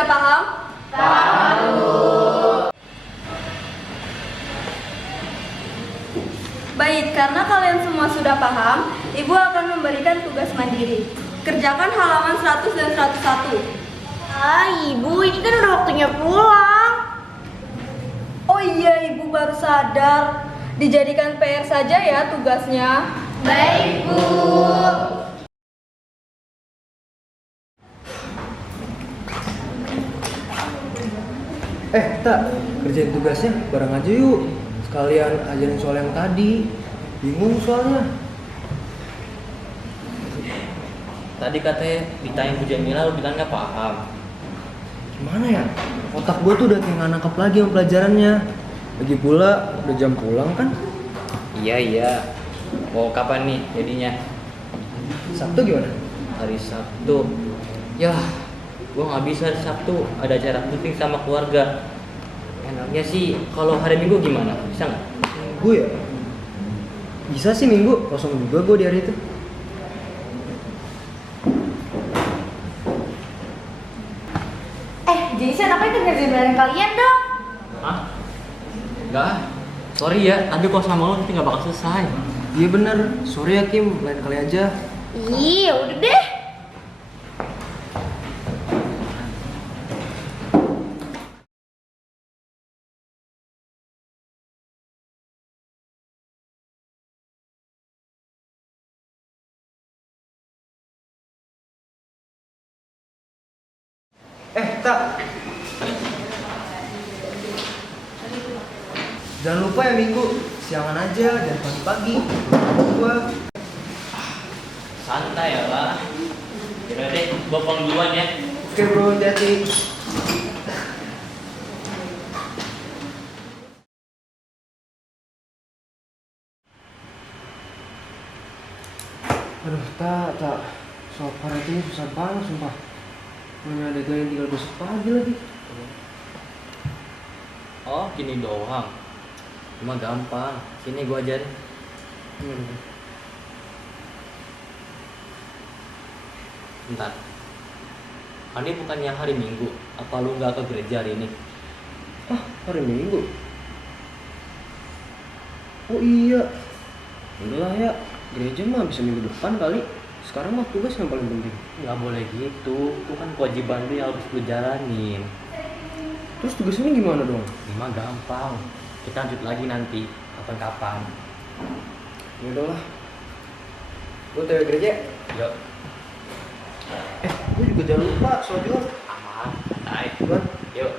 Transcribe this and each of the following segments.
sudah paham? Baik, karena kalian semua sudah paham, Ibu akan memberikan tugas mandiri. Kerjakan halaman 100 dan 101. Ibu, ini kan udah waktunya pulang. Oh iya, Ibu baru sadar. Dijadikan PR saja ya tugasnya. Baik, Bu. Tak, kerjain tugasnya bareng aja yuk. Sekalian ajarin soal yang tadi. Bingung soalnya. Tadi katanya ditanya Bu Jamila, lu bilang nggak paham. Gimana ya? Otak gue tuh udah kayak nggak nangkep lagi sama pelajarannya. Lagi pula udah jam pulang kan? Iya. Mau kapan nih jadinya? Sabtu gimana? Hari Sabtu. Yah, gua nggak bisa hari Sabtu. Ada acara penting sama keluarga. Enaknya sih kalau hari Minggu gimana? Bisa nggak? Minggu ya? Bisa sih Minggu, kosong juga gue di hari itu. Jadi anaknya kan ngerjain bareng kalian dong. Hah? Enggak. Sorry ya, tadi kalau sama lo nanti nggak bakal selesai. Iya bener, sorry ya Kim, lain kali aja. Iya, udah deh. Tak. Jangan lupa ya Minggu, siangan aja, jangan pagi-pagi. Gua. Santai ya lah. Yaudah deh, gua pulang duluan ya. Oke bro, hati-hati. Aduh, tak. Soal karet ini susah banget, sumpah. Mana ada yang tinggal besok pagi lagi. Oh, gini doang. Cuma gampang. Sini gua ajarin. Bentar. Ini bukannya hari Minggu. Apa lu nggak ke gereja hari ini? Hari Minggu? Oh iya. Udah lah ya, gereja mah bisa minggu depan kali. Sekarang mah tugas yang paling penting. Nggak boleh gitu. Itu kan kewajiban lu yang harus lu jalanin. Terus tugas ini gimana dong? Ini mah gampang. Kita lanjut lagi nanti. Kapan-kapan. Ya udahlah. Gue ke gereja. Yuk. Gue juga jangan lupa sholat Jumat. Aman. Santai. Buat. Yuk.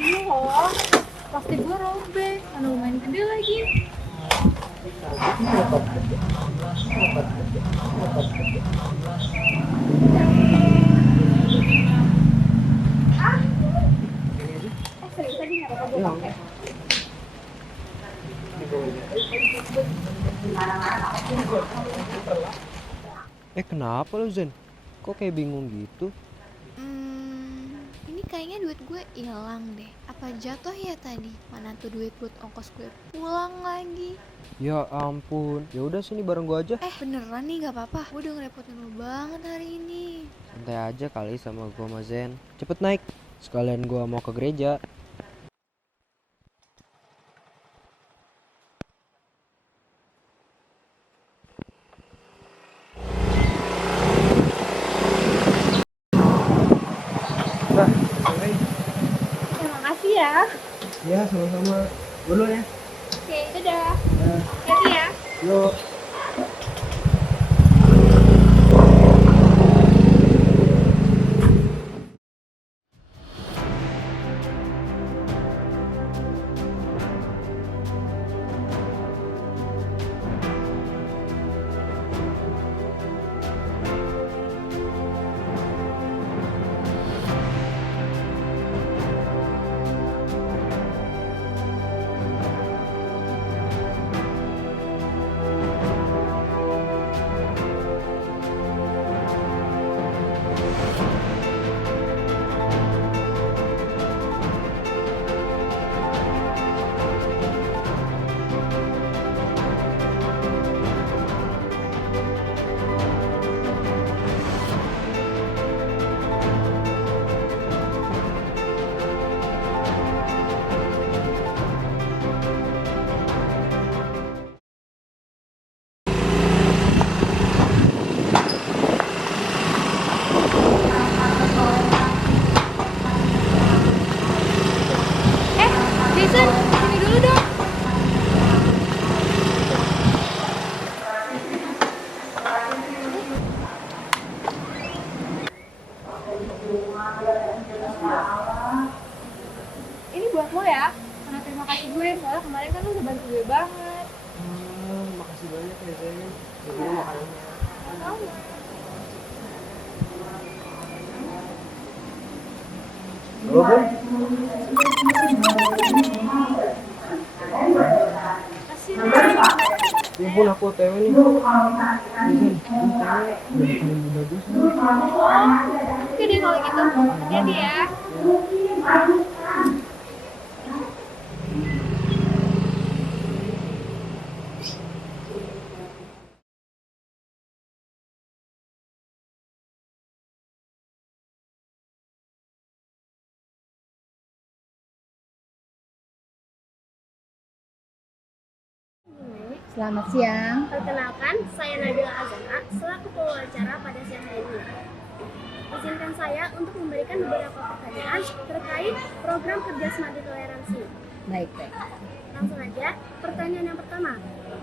Iya, plastik gue robek. Mana lumayan gede lagi. Serius tadi nggak apa-apa gue pakai. Kenapa lo Zen? Kok kayak bingung gitu? Ini kayaknya duit gue hilang deh. Apa jatuh ya tadi? Mana tuh duit buat ongkos gue pulang lagi? Ya ampun, ya udah sini bareng gua aja. Beneran nih gak apa-apa. Gue udah ngerepotin lo banget hari ini. Santai aja kali sama gua sama Zen. Cepet naik, sekalian gua mau ke gereja. Makasih ya. Ya sama-sama. Gua dulu ya. Oke, dadah. Hati ya. Yuk. ngebantu gue banget. Makasih banyak ya sayang. Jadi makanannya. Sama. Halo Bun. Kasih. Ya Bun, aku OTW nih. Oke deh kalau gitu. Hati-hati ya. Selamat siang. Perkenalkan, saya Nabila Azana selaku pewawancara pada siang hari ini. Izinkan saya untuk memberikan beberapa pertanyaan terkait program kerjasama anti toleransi. Baik. Langsung aja, pertanyaan yang pertama.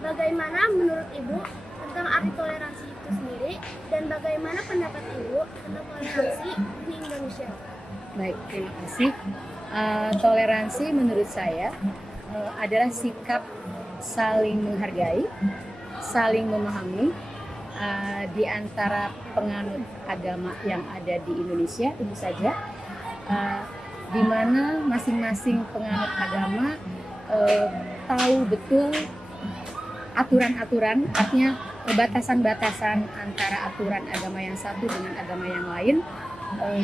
Bagaimana menurut Ibu tentang arti toleransi itu sendiri dan bagaimana pendapat Ibu tentang toleransi di Indonesia? Baik, terima kasih. Toleransi menurut saya adalah sikap saling menghargai, saling memahami di antara penganut agama yang ada di Indonesia, tentu saja, di mana masing-masing penganut agama tahu betul aturan-aturan, artinya batasan-batasan antara aturan agama yang satu dengan agama yang lain,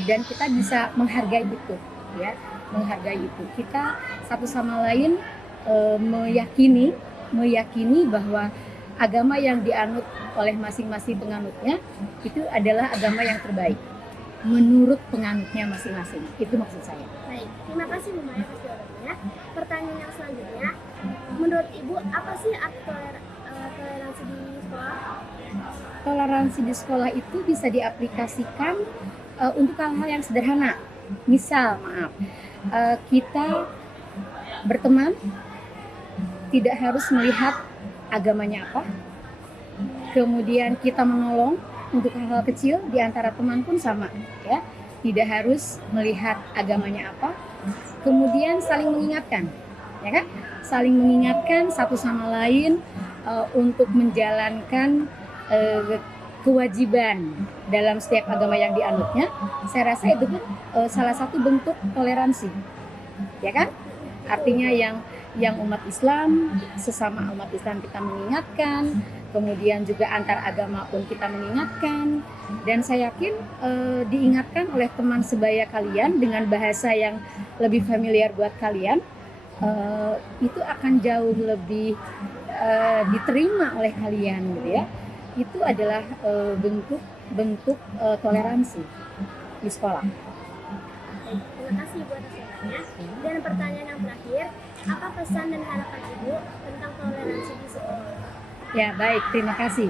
dan kita bisa menghargai itu, ya, menghargai itu. Kita satu sama lain meyakini bahwa agama yang dianut oleh masing-masing penganutnya itu adalah agama yang terbaik menurut penganutnya masing-masing. Itu maksud saya. Baik, terima kasih Bu Maya atas jawabannya. Pertanyaan yang selanjutnya, menurut Ibu apa sih arti toleransi di sekolah? Toleransi di sekolah itu bisa diaplikasikan untuk hal-hal yang sederhana. Misal, kita berteman tidak harus melihat agamanya apa. Kemudian kita menolong untuk hal-hal kecil di antara teman pun sama, ya. Tidak harus melihat agamanya apa. Kemudian saling mengingatkan, ya kan? Saling mengingatkan satu sama lain untuk menjalankan kewajiban dalam setiap agama yang dianutnya. Saya rasa itu pun salah satu bentuk toleransi, ya kan? Artinya yang umat Islam, sesama umat Islam kita mengingatkan, kemudian juga antar agama pun kita mengingatkan, dan saya yakin diingatkan oleh teman sebaya kalian dengan bahasa yang lebih familiar buat kalian, itu akan jauh lebih diterima oleh kalian, gitu ya. Itu adalah bentuk toleransi di sekolah. Terima kasih buat jawabannya. Dan pertanyaan yang terakhir, apa pesan dan harapan Ibu tentang toleransi di sekolah? Ya, baik, terima kasih.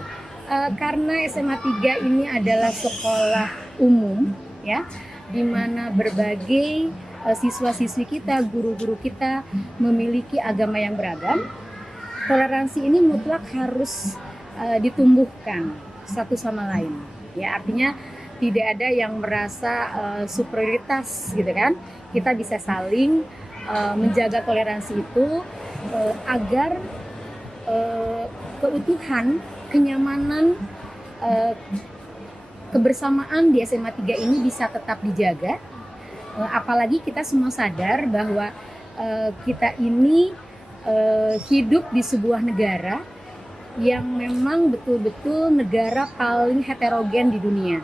Karena SMA 3 ini adalah sekolah umum, ya, di mana berbagai siswa-siswi kita, guru-guru kita memiliki agama yang beragam. Toleransi ini mutlak harus ditumbuhkan satu sama lain. Ya, artinya tidak ada yang merasa superioritas, gitu kan? Kita bisa saling menjaga toleransi itu agar keutuhan, kenyamanan, kebersamaan di SMA 3 ini bisa tetap dijaga. Apalagi kita semua sadar bahwa kita ini hidup di sebuah negara yang memang betul-betul negara paling heterogen di dunia.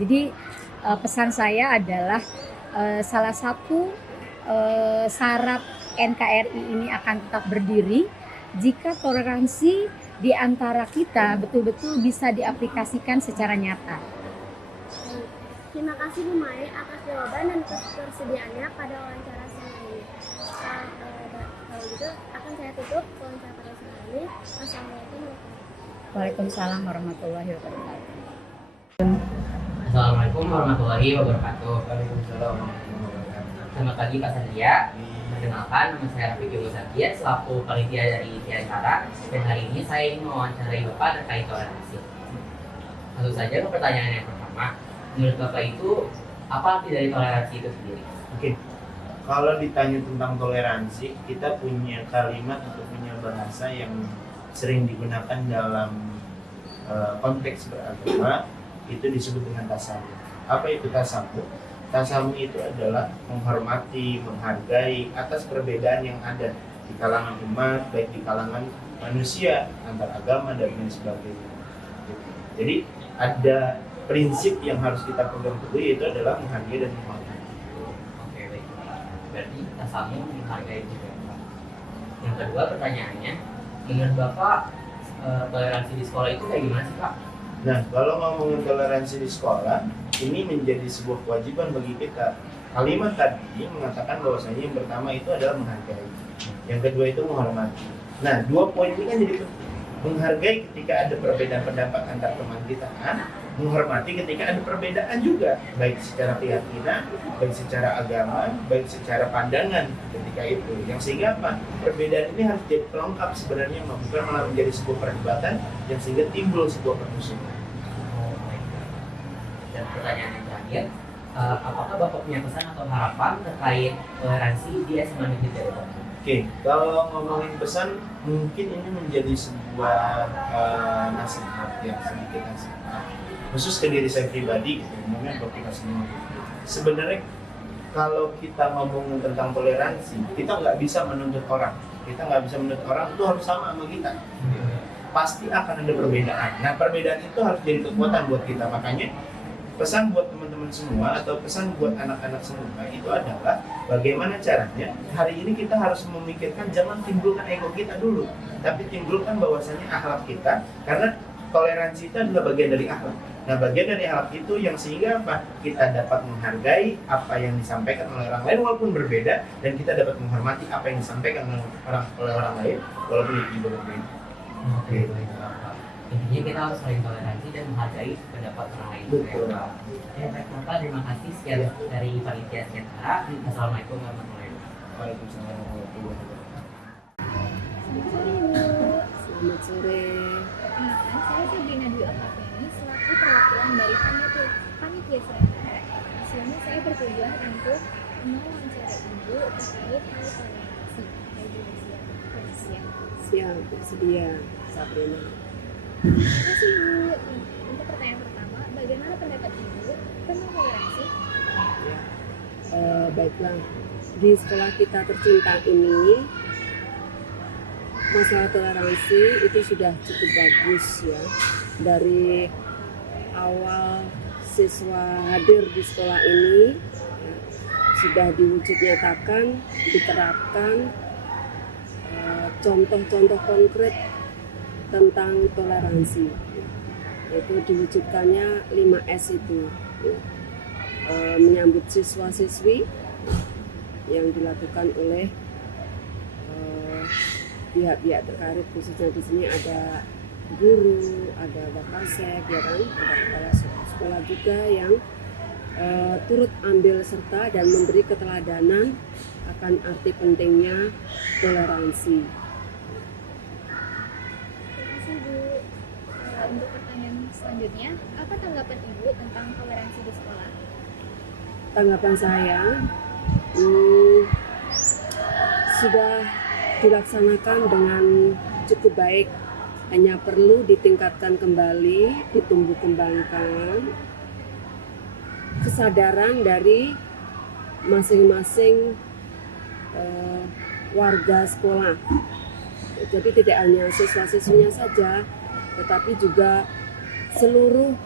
Jadi pesan saya adalah salah satu syarat NKRI ini akan tetap berdiri jika toleransi di antara kita betul-betul bisa diaplikasikan secara nyata. Terima kasih Bu Mai atas jawaban dan ketersediaannya pada wawancara siang ini. Kalau gitu akan saya tutup wawancara pada siang ini. Assalamualaikum warahmatullahi wabarakatuh. Waalaikumsalam warahmatullahi wabarakatuh. Assalamualaikum warahmatullahi wabarakatuh. Waalaikumsalam. Selamat pagi Kak Satria. Perkenalkan, nama saya Rafiq Ibu Satria selaku panitia dari Tiara, dan hari ini saya ingin mewawancarai Bapak terkait toleransi. Langsung saja ke pertanyaan yang pertama. Menurut Bapak itu, apa arti dari toleransi itu sendiri? Oke. Kalau ditanya tentang toleransi, kita punya kalimat atau punya bahasa yang sering digunakan dalam konteks beragama, itu disebut dengan tasamuh. Apa itu tasamuh? Tasamuh itu adalah menghormati, menghargai atas perbedaan yang ada di kalangan umat, baik di kalangan manusia, antar agama, dan lain sebagainya. Jadi ada prinsip yang harus kita pegang teguh, yaitu adalah menghargai dan menghormati. Oke, baik. Berarti tasamuh menghargai juga, Pak. Yang kedua pertanyaannya, menurut Bapak toleransi di sekolah itu kayak gimana sih, Pak? Nah, kalau ngomongin toleransi di sekolah, ini menjadi sebuah kewajiban bagi kita. Kalimat tadi mengatakan bahwasanya yang pertama itu adalah menghargai, yang kedua itu menghormati. Nah, dua poin ini kan jadi penting. Menghargai ketika ada perbedaan pendapat antar teman kita, menghormati ketika ada perbedaan juga, baik secara keyakinan, baik secara agama, baik secara pandangan ketika itu. Yang sehingga apa? Perbedaan ini harus jadi pelengkap sebenarnya, bukan malah menjadi sebuah perdebatan yang sehingga timbul sebuah permusuhan. Dan pertanyaan yang terakhir, apakah Bapak punya pesan atau harapan terkait toleransi di SMA Negeri Depok? Oke, kalau ngomongin pesan, mungkin ini menjadi sebuah nasihat, ya, sedikit nasihat, khusus ke diri saya pribadi, gitu, umumnya buat kita semua. Sebenarnya kalau kita ngomongin tentang toleransi, kita nggak bisa menuntut orang. Kita nggak bisa menuntut orang itu harus sama sama kita. Pasti akan ada perbedaan. Nah, perbedaan itu harus jadi kekuatan buat kita. Makanya pesan buat teman-teman semua atau pesan buat anak-anak semua itu adalah bagaimana caranya hari ini kita harus memikirkan, jangan timbulkan ego kita dulu, tapi timbulkan bahwasanya akhlak kita, karena toleransi itu adalah bagian dari akhlak. Nah, bagian dari akhlak itu yang sehingga apa? Kita dapat menghargai apa yang disampaikan oleh orang lain walaupun berbeda, dan kita dapat menghormati apa yang disampaikan oleh orang lain walaupun itu juga berbeda. Oke, baik, Pak. Intinya kita harus saling toleransi dan menghargai pendapat orang lain. Betul. Ya, baik, Bapak. Terima kasih sekian dari panitia Sejahtera. Assalamualaikum warahmatullahi wabarakatuh. Waalaikumsalam warahmatullahi wabarakatuh. Selamat sore, Ibu. Selamat sore. Perkenalkan, saya Sabrina Dwi Oktaviani selaku perwakilan dari panitia Sejahtera. Di sini saya bertujuan untuk mewawancara Ibu terkait hal toleransi. Ibu bersiap. Siap, bersedia, Sabrina. Terima kasih, Ibu. Untuk pertanyaan pertama, bagaimana pendapat Ibu tentang toleransi? Baiklah, di sekolah kita tercinta ini masalah toleransi itu sudah cukup bagus ya. Dari awal siswa hadir di sekolah ini ya, sudah diwujud nyatakan, diterapkan contoh-contoh konkret tentang toleransi, yaitu diwujudkannya 5S itu ya. Menyambut siswa-siswi yang dilakukan oleh pihak-pihak terkait, khususnya di sini ada guru, ada Wakasek, ya kan, ada kepala sekolah juga yang turut ambil serta dan memberi keteladanan akan arti pentingnya toleransi. Terima kasih, Bu. Untuk pertanyaan selanjutnya, apa tanggapan Ibu tentang toleransi di sekolah? Tanggapan saya sudah dilaksanakan dengan cukup baik, hanya perlu ditingkatkan kembali, ditumbuh kembangkan kesadaran dari masing-masing warga sekolah. Jadi tidak hanya siswa-siswinya saja, tetapi juga seluruh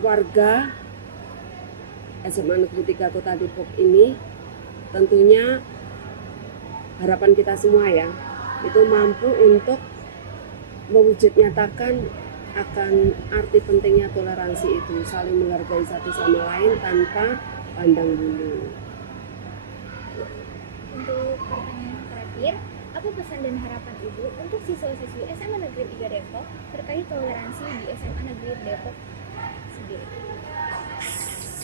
warga SMA Negeri 3 Kota Depok ini. Tentunya harapan kita semua ya, itu mampu untuk mewujud nyatakan akan arti pentingnya toleransi itu, saling menghargai satu sama lain tanpa pandang bulu. Untuk pertanyaan terakhir, apa pesan dan harapan Ibu untuk siswa-siswi SMA Negeri 3 Depok terkait toleransi di SMA Negeri Depok sendiri?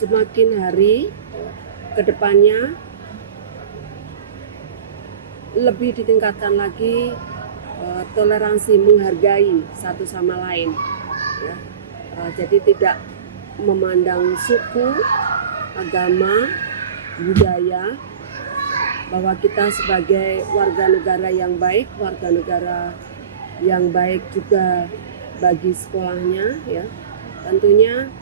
Semakin hari ke depannya lebih ditingkatkan lagi toleransi, menghargai satu sama lain ya. Jadi tidak memandang suku, agama, budaya, bahwa kita sebagai warga negara yang baik, warga negara yang baik juga bagi sekolahnya, ya tentunya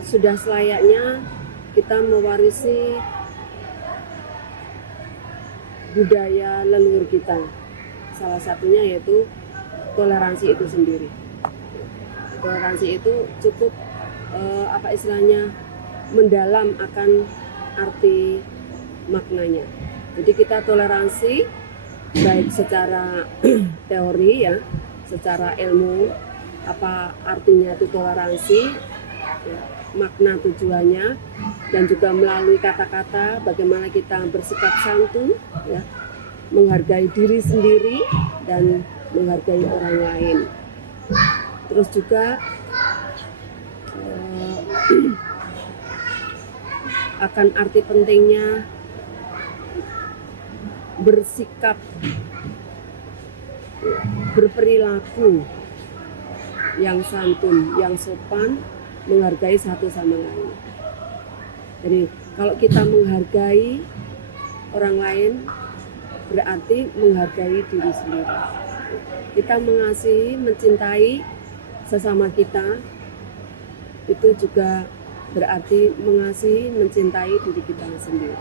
sudah selayaknya kita mewarisi budaya leluhur kita. Salah satunya yaitu toleransi itu sendiri. Toleransi itu cukup mendalam akan arti maknanya. Jadi kita toleransi baik secara teori, ya, secara ilmu apa artinya itu toleransi, ya, makna tujuannya, dan juga melalui kata-kata bagaimana kita bersikap santun, ya, menghargai diri sendiri dan menghargai orang lain. Terus juga akan arti pentingnya bersikap, berperilaku yang santun, yang sopan, menghargai satu sama lain. Jadi kalau kita menghargai orang lain berarti menghargai diri sendiri. Kita mengasihi, mencintai sesama kita, itu juga berarti mengasihi, mencintai diri kita sendiri.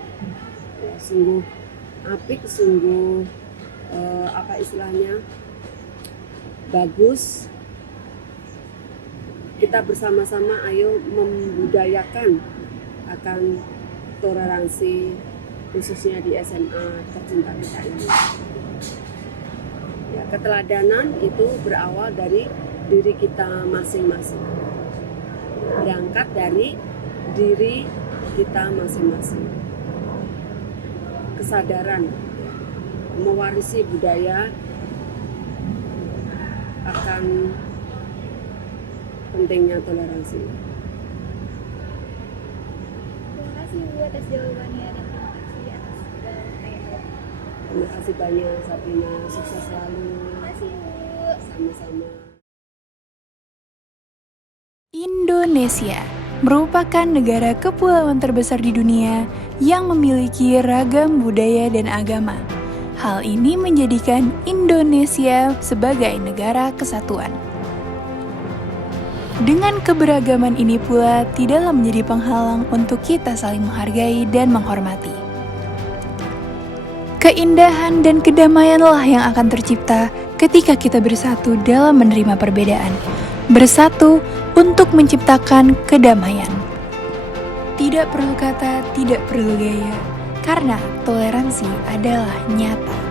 Ya, sungguh apik, sungguh bagus. Kita bersama-sama ayo membudayakan akan toleransi, khususnya di SMA tercinta kita ini. Ya, keteladanan itu berawal dari diri kita masing-masing, berangkat dari diri kita masing-masing. Kesadaran mewarisi budaya akan pentingnya toleransi. Terima kasih Bu atas jawabannya dan terima kasih atas segala. Terima kasih banyak Sabrina, sukses selalu. Terima kasih Bu. Sama-sama. Indonesia merupakan negara kepulauan terbesar di dunia yang memiliki ragam budaya dan agama. Hal ini menjadikan Indonesia sebagai negara kesatuan. Dengan keberagaman ini pula tidaklah menjadi penghalang untuk kita saling menghargai dan menghormati. Keindahan dan kedamaianlah yang akan tercipta ketika kita bersatu dalam menerima perbedaan. Bersatu untuk menciptakan kedamaian. Tidak perlu kata, tidak perlu gaya, karena toleransi adalah nyata.